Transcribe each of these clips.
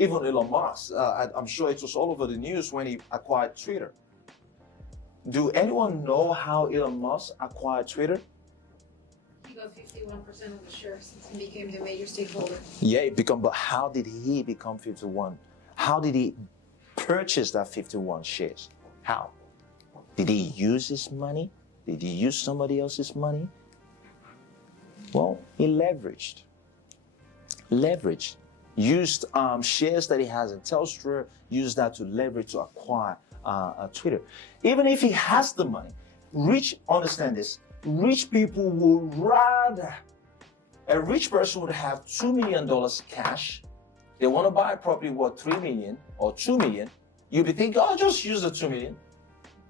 Even Elon Musk, I'm sure it was all over the news when he acquired Twitter. Do anyone know how Elon Musk acquired Twitter? He got 51% of the shares and became the major stakeholder. Yeah, but how did he become 51? How did he purchase that 51 shares? How? Did he use his money? Did he use somebody else's money? Well, he leveraged. Used shares that he has in Telstra, used that to leverage to acquire Twitter. Even if he has the money, understand this, rich people would rather, a rich person would have $2 million cash. They want to buy a property worth 3 million or 2 million. You'll be thinking, oh, just use the 2 million.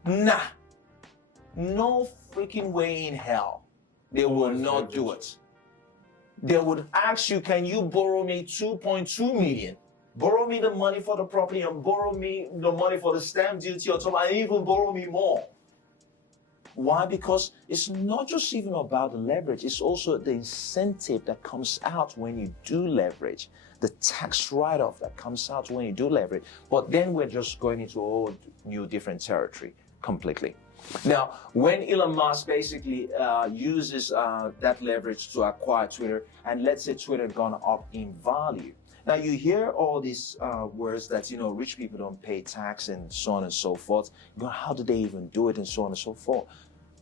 Nah, no freaking way in hell. They will not do it. They would ask you, can you borrow me 2.2 million? Borrow me the money for the property and borrow me the money for the stamp duty or something, and even borrow me more. Why? Because it's not just even about the leverage, it's also the incentive that comes out when you do leverage, the tax write-off that comes out when you do leverage. But then we're just going into a whole new different territory completely. Now, when Elon Musk basically uses that leverage to acquire Twitter, and let's say Twitter gone up in value. Now you hear all these words that, rich people don't pay tax and so on and so forth. How do they even do it and so on and so forth?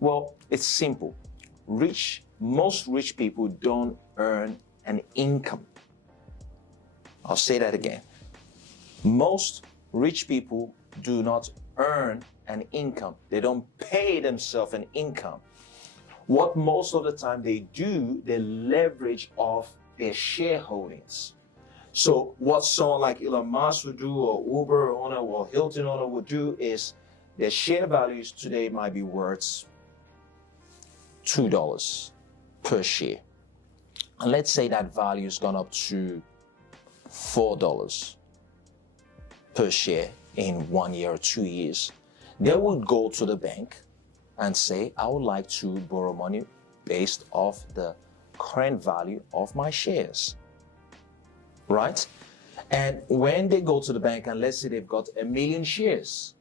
Well, it's simple. Most rich people don't earn an income. I'll say that again. Most rich people do not earn an income. They don't pay themselves an income. What most of the time they do, they leverage off their shareholdings. So what someone like Elon Musk would do, or Uber owner, or Hilton owner would do is their share values today might be worth $2 per share. And let's say that value has gone up to $4 per share in 1 year or 2 years. They would go to the bank and say, I would like to borrow money based off the current value of my shares, right? And when they go to the bank, and let's say they've got 1 million shares,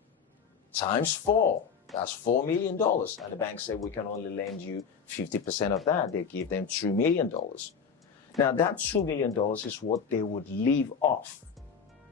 times 4, that's $4 million. And the bank said, we can only lend you 50% of that. They give them $2 million. Now that $2 million is what they would leave off.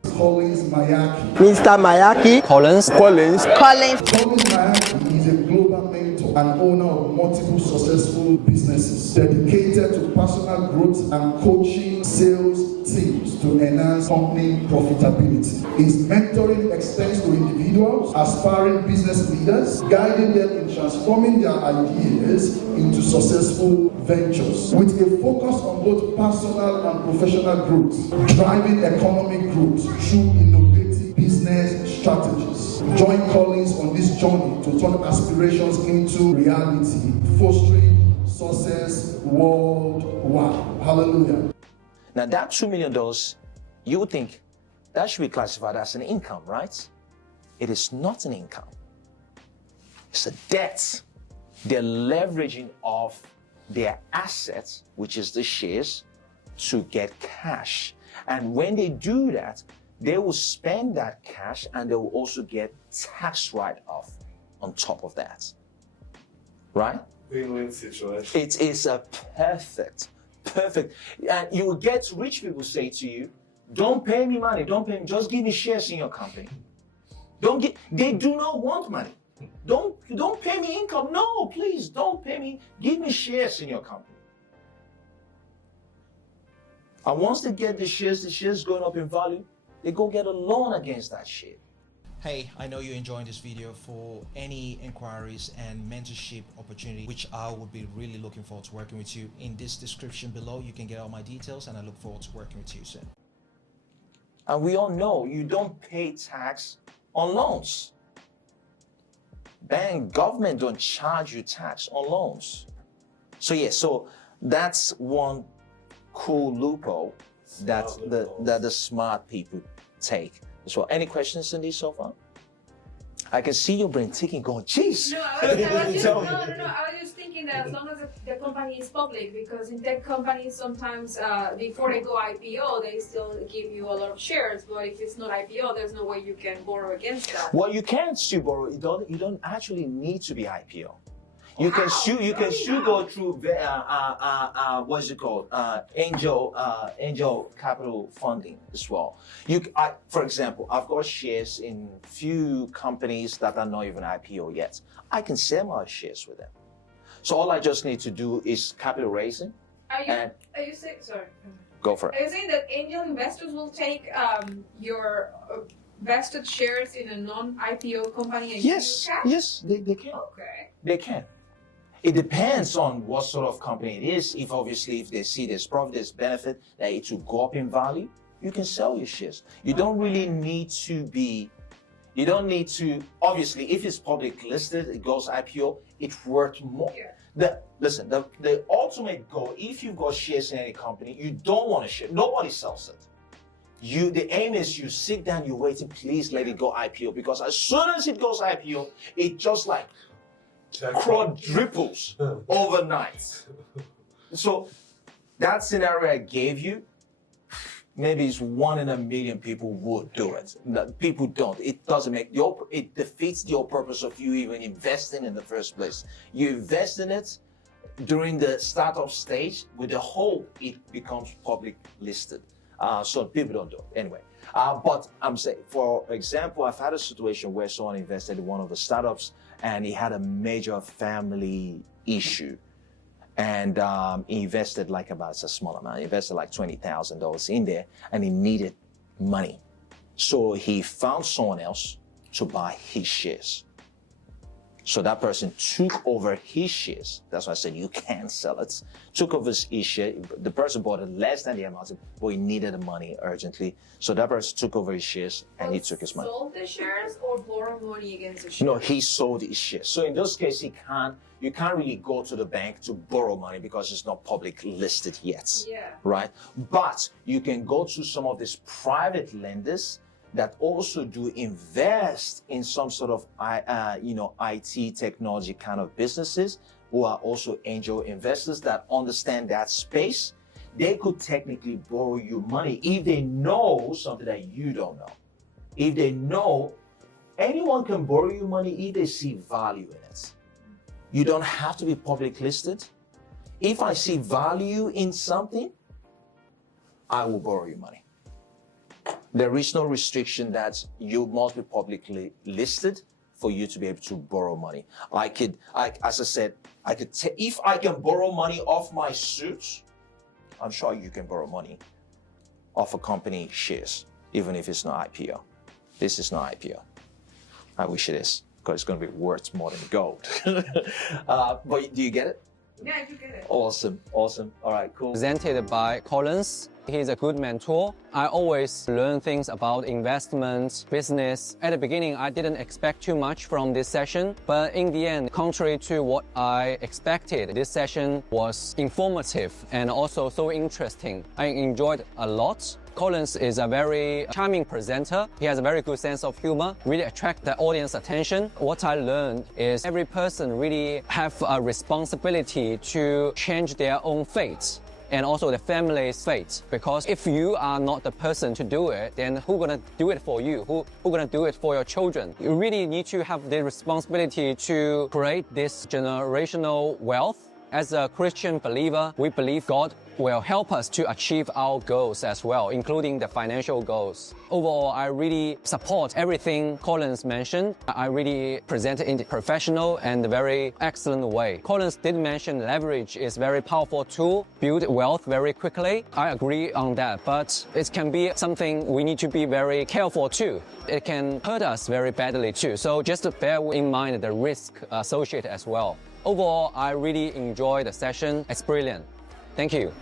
Mayaki. Mr. Mayaki. Collins. Mayaki is a global mentor and owner of multiple successful businesses dedicated to personal growth and coaching sales teams to enhance company profitability. His mentoring extends to individuals, aspiring business leaders, guiding them in transforming their ideas into successful ventures with a focus on both personal and professional growth, driving economic growth through innovative business strategies. Join Collins on this journey to turn aspirations into reality, fostering success worldwide. Hallelujah. Now that $2 million, you would think that should be classified as an income, right? It is not an income. It's a debt. They're leveraging off their assets, which is the shares, to get cash. And when they do that, they will spend that cash and they will also get tax write-off on top of that. Right? Win-win situation. It is a perfect. And you will get rich people say to you, don't pay me money, just give me shares in your company. They do not want money. Don't pay me income. No, please don't pay me. Give me shares in your company. And once they get the shares going up in value, they go get a loan against that share. Hey, I know you're enjoying this video. For any inquiries and mentorship opportunity, which I would be really looking forward to working with you, in this description below, you can get all my details, and I look forward to working with you soon. And we all know you don't pay tax on loans. Government don't charge you tax on loans. So that's one cool loophole that the smart people take. So any questions in this so far? I can see your brain ticking, going, jeez. No, I was just thinking thinking that as long as the company is public, because in tech companies sometimes before they go IPO, they still give you a lot of shares. But if it's not IPO, there's no way you can borrow against that. Well, you can still borrow. You don't actually need to be IPO. You can still go through what's it called, angel capital funding as well. For example, I've got shares in few companies that are not even IPO yet. I can sell my shares with them. So all I just need to do is capital raising. Are you saying, sorry? Go for it. Are you saying that angel investors will take your vested shares in a non-IPO company and use cash? Yes, they can. Okay. They can. It depends on what sort of company it is. If they see there's profit, there's benefit, that it will go up in value, you can sell your shares. You don't really need to obviously, if it's public listed, it goes IPO, it's worth more. Yeah. The ultimate goal, if you've got shares in any company, you don't want to share. Nobody sells it. The aim is you sit down, you're waiting, please let it go IPO, because as soon as it goes IPO, it just like quadruples overnight. So that scenario I gave you, maybe it's 1 in a million people would do it. People don't. It doesn't it defeats the whole purpose of you even investing in the first place. You invest in it during the startup stage with the hope it becomes public listed. So people don't do it anyway. But I'm saying, for example, I've had a situation where someone invested in one of the startups and he had a major family issue. And he invested it's a small amount, he invested like $20,000 in there, and he needed money. So he found someone else to buy his shares. So that person took over his shares. That's why I said you can't sell it. Took over his share. The person bought it less than the amount, but he needed the money urgently. So that person took over his shares and he took his money. Sold the shares or borrow money against the shares? No, he sold his shares. So in those cases, you can't really go to the bank to borrow money because it's not public listed yet. Yeah. Right? But you can go to some of these private lenders that also do invest in some sort of IT technology kind of businesses, who are also angel investors that understand that space. They could technically borrow you money if they know something that you don't know. If they know, anyone can borrow you money if they see value in it. You don't have to be public listed. If I see value in something, I will borrow you money. There is no restriction that you must be publicly listed for you to be able to borrow money. As I said, if I can borrow money off my suits, I'm sure you can borrow money off a company shares, even if it's not IPO. This is not IPO. I wish it is, because it's going to be worth more than gold. But do you get it? Yeah, I do get it. Awesome. All right, cool. Presented by Collins. He's a good mentor. I always learn things about investments, business. At the beginning, I didn't expect too much from this session, but in the end, contrary to what I expected, this session was informative and also so interesting. I enjoyed a lot. Collins is a very charming presenter. He has a very good sense of humor, really attract the audience attention. What I learned is every person really have a responsibility to change their own fate and also the family's fate. Because if you are not the person to do it, then who's gonna do it for you? Who's gonna do it for your children? You really need to have the responsibility to create this generational wealth. As a Christian believer, we believe God will help us to achieve our goals as well, including the financial goals. Overall, I really support everything Collins mentioned. I really presented in a professional and very excellent way. Collins did mention leverage is a very powerful tool, build wealth very quickly. I agree on that, but it can be something we need to be very careful too. It can hurt us very badly too. So just bear in mind the risk associated as well. Overall, I really enjoyed the session. It's brilliant. Thank you.